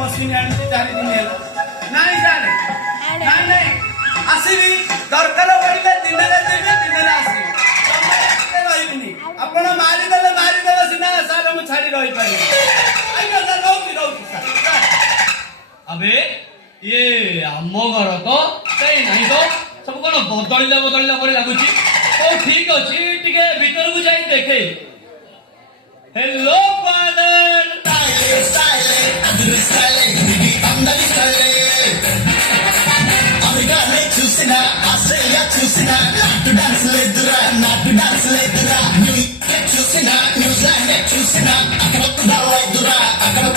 Machine आनी 4 दिन है नहीं जाने नहीं नहीं आसीबी दरकार पड़िले दिन रे आसी तमे रहिबिनी आपण मारी देले सिना सारा मु छाड़ी रहि पारि आइगा सर रहउती अबे ये आम घर तो सही नहीं तो सब कौन बदलिला परि लागुची ओ ठीक अछि टिके भीतर को जाई देखे hello father style other style अंदर स्टाइल अमेरिका ने चूसिना आस्ट्रेलिया चूसिना नाट डांस लेदुरा చూసినా న్యూజిలాండ్ చూసినా అక్కడ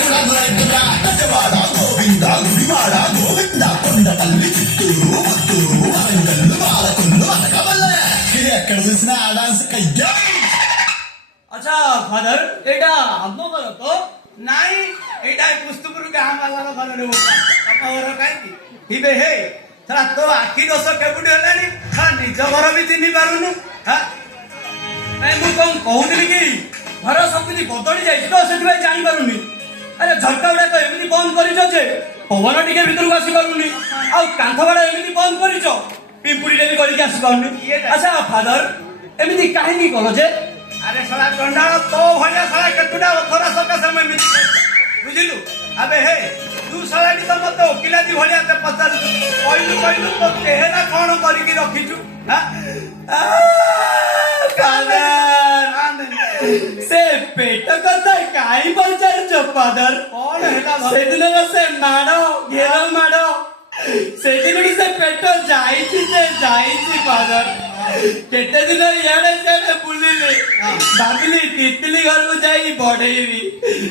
కూడా లేదురా పెద్దవాడ గోవింద గుడివాడ గోవింద కొండ తల్లి చిత్తూరు ముత్తూరు వరంగల్లు బాలకొండు అనకవల్ల ఇది ఎక్కడ చూసినా ఆ డాన్స్ కయ్యా अच्छा फादर एटा हमनो घर तो नाही एटा पुस्तपुर गाम वाला घर रे होता अपा घर काई हिबे हे थरा तो आखी दोस केबुडी हलानी खा निज घर भी चिन्ही पारुनु हा ए मु कोन कहउतली कि घर सब किछि बदली जाई तो सेति भाई जानि पारुनी अरे झटका उडा तो एमिति बंद करिजो जे पवन टिके भीतर को आसी पारुनी आ कांथ बडा एमिति बंद करिजो पिंपुडी रे भी करि के आसी पारुनी अच्छा फादर एमिति काहेनी कलो जे अरे साला कंडाळ तो भया साला केतुडा थोड़ा सका समय मिली बुझिलु अबे हे तू साला नि तो मत ओकिलादी भलिया ते पचार कहलु तो केहेना कोन करि कि रखिछु हा फादर से पेट कथा काई बचार छ फादर कोन हेला से दिन से माडो घेरा माडो से दिन से पेट जाईची फादर केते दिन याडे से बुलिले भाबिली तितली घर को जाई बढेबी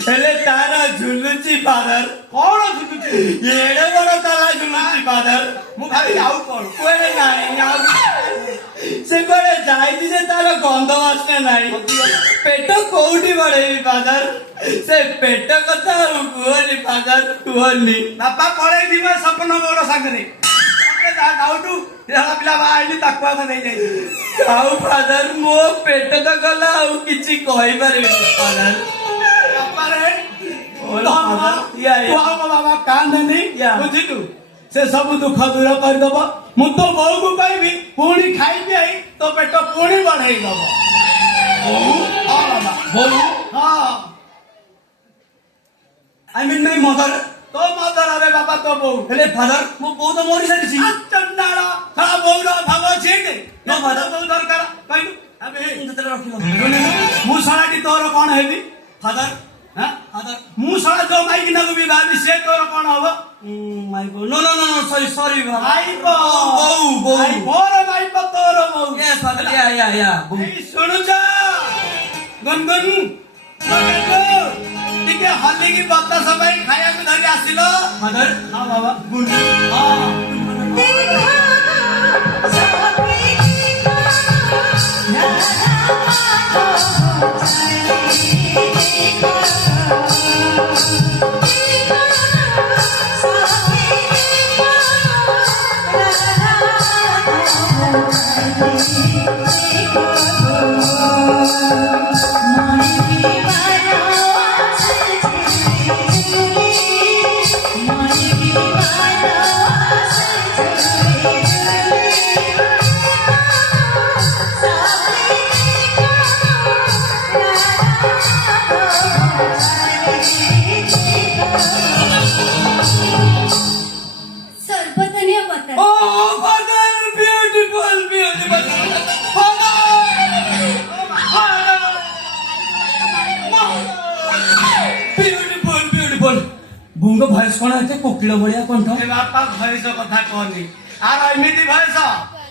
हेले तारा झुलुची फादर कोन झुलुची एडे बड़ ताला झुलुची फादर मु खाली आउ कोन कोने नाही आउ से कोने जाईची से तारा गंध वासने नाही पेट कोउठी बढेबी फादर से पेट कथा कुहनी फादर कुहनी बापा पळे दिमा सपन मोर संगरे गाउटू याला पिला आइली ताकवा नहीं जाई आउ फादर मो पेट त गला आउ किछि कहि पारे फादर बापा रे फादर या तो बाबा कान नहीं बुझिलु से सब दुख दूर कर दबो मु तो बहु को कहबी पूणी खाई पे आई तो पेट पूणी बढ़ाई दबो हां बाबा बहु हां आई मीन माय मदर तो मदर अरे बाबा तो बहु हेले फादर मो बहु तो मोरी सारी छी चंडाला था बहु रो भाव छेटे नो फादर बहु दरकार कहलु अबे इंततर रखिलो मु सालाटी तोर कोन हेबी फादर हां फादर मु साला जो माई किना को भी भाबी से तोर कोन हबो माई को नो सॉरी माई को बहु आई मोर माई को तोर बहु ए फादर या बहु सुनु जा गुनगुन ठीक है हल्दी की पत्ता सबाई खाया को धरी आसिलो फादर हां बाबा गुड हां देखा सभी बुंगो भैंस कोन है कोकिल बलिया कोन ए बापा भैंस कथा कहनी आर एमिति भैंस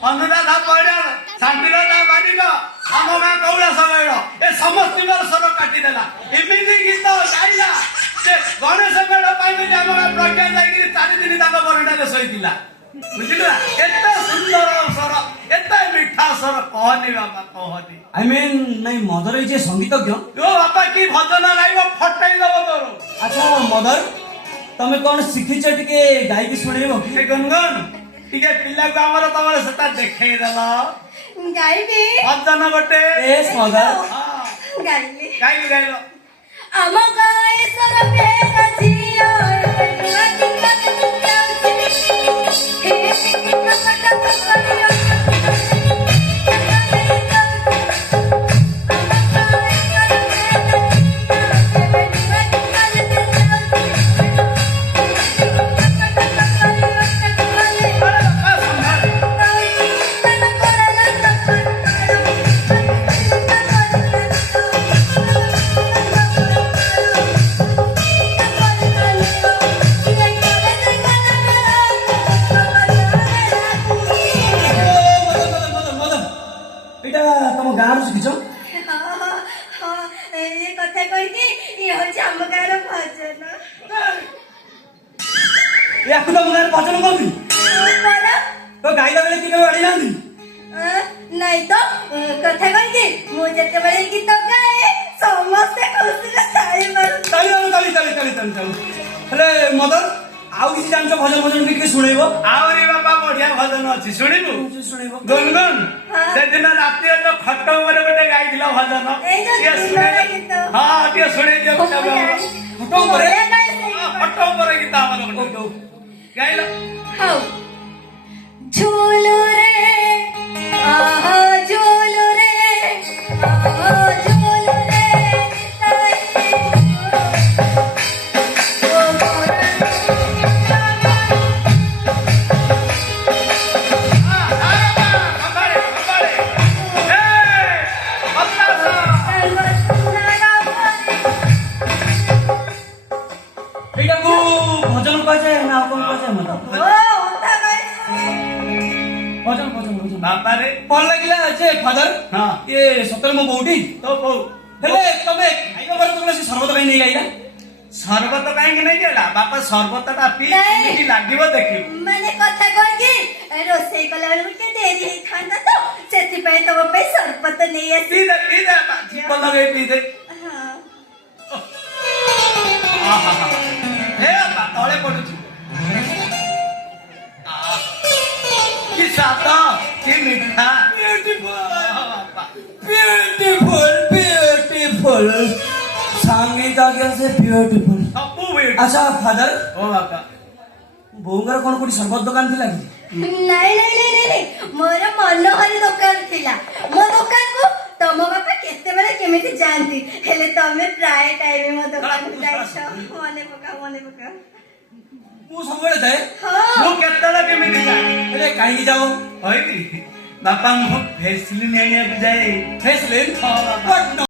अनुराधा पड़े शांतिरा ना मानिक हम में कौला सगैरो ए समस्त निवर सर काटी देला एमिति गीत गाइला से गणेश मेढ पाइ में हम प्रज्ञा जाई 4 दिन तक बरंडा ले सहितिला बुझिलु एता सुंदर सर एता मिठा सर कहनी बाबा कहनी आई मीन नहीं मदर ए जे संगीतज्ञ ओ बापा की भजन गाइबो फटाई देबो तोर अच्छा मदर तमे कोन सिखिछ टिके गाई की सुनेबो के गनगन टिके पिल्ला को हमर तमर सता देखाई देला गाइबे भजन बटे एस मदर हां गाइले गाइलो आम गाय सर पे कजियो ୟାକୁ ତ ମୁଁ ଗାଁରେ ଭଜନ କରୁଛି କର ତ ଗାଇଲା ବେଳେ କି କେବେ ବାଡ଼ି ନାହାନ୍ତି ନାଇଁ ତ କଥା କଣ କି ମୁଁ ଯେତେବେଳେ ଗୀତ ଗାଏ ସମସ୍ତେ ଖୁସିରେ ତାଳି ମାରନ୍ତି। ହେଲେ ମଦନ ଆଉ କିଛି ଜାଣିଛ ଭଜନ ଭଜନ ଟିକେ ଶୁଣେଇବ ଆହୁରି ବାପା ବଢିଆ ଭଜନ ଅଛି ଶୁଣିବୁ ଶୁଣେଇବ ଗୁନଗୁନ ସେଦିନ ରାତିରେ ତ ଖଟ ଉପରେ ଗୋଟେ ଗାଇଥିଲ ଭଜନ ଏଇ ଯୋଉ ଟିକେ ଦିନରେ ଗୀତ। ହଁ ଟିକେ ଶୁଣେଇ ଦିଅ ମୁଁ ଖଟ ଜାଣିଛି। ଉପରେ ବଢିଆ ଗାଏ ସେଇ ଖଟ ଉପରେ ଗୀତ ଆମର ଗୋଟେ ଗାଇଲ ହଉ ଝୁଲୁ ରେ ଆହା ଝୁଲୁ ରେ ଆହା ଝୁଲୁ ରେ ଓ ମୋରା ଏଇଟାକୁ ଭଜନ କୁହାଯାଏ ନା ଆଉ କଣ କୁହାଯାଏ ମଦ ଭଜନ ଭଜନ ଭଜନ ବାପାରେ ଭଲ ଲାଗିଲା ଯେ ଫାଦର ହଁ ଇଏ ସତରେ ମୋ ବୋଉଟି ତୋ ବୋଉ ହେଲେ ତମେ ଖାଇବା ବେଳେ ତମେ ସେ ସର୍ବତ କାହିଁ ନେଇ ଆଇଲା ସର୍ବତ କାହିଁକି ନେଇକି ହେଲା ବାପା ସର୍ବତ ଟା ପିଇ ନାଇଁ। କେମିତି ଲାଗିବ ଦେଖିବୁ ମାନେ କଥା କଣ କି ରୋଷେଇ କଲା ବେଳକୁ ଟିକେ ଡେରି ହେଇଥାନ୍ତା ତ ସେଥିପାଇଁ ତମ ପାଇଁ ସରବତ ନେଇ ଆସି ପିଇଦେ ଜୀବ ଲଗେଇ ପିଇଦେ ହେ ବାପା ତଳେ ପଡୁଛି କି ସ୍ୱାଦ କି ମିଠା ब्यूटीफुल संगीत आज्ञा से ब्यूटीफुल ସବୁ ମିଠା अच्छा फादर ଓ ବାପା ବୋଉଙ୍କର କଣ କୋଉଠି ସର୍ବତ ଦୋକାନ ଥିଲା କି ନାଇଁ ନାଇଁ ନାଇଁ ନାଇଁ ନାଇଁ ମୋର ମନୋହରି ଦୋକାନ ଥିଲା ମୋ ଦୋକାନକୁ ତମ ବାପା କେତେବେଳେ କେମିତି ଯାଆନ୍ତି ହେଲେ ତମେ ପ୍ରାୟ ଟାଇମ ମୋ ଦୋକାନକୁ ଯାଇଛ ମନେ ପକା ମୁଁ ସବୁବେଳେ ଯାଏ ହଁ ମୁଁ କେତେବେଳେ କେମିତି ଯାଏ ହେଲେ କାହିଁକି ଯାଅ କହିବି ବାପା ମୁଁ ଫେସଲିନ୍ ଆଣିବାକୁ ଯାଏ ଫେସ୍ ଲେନ୍ ହଁ ବାପା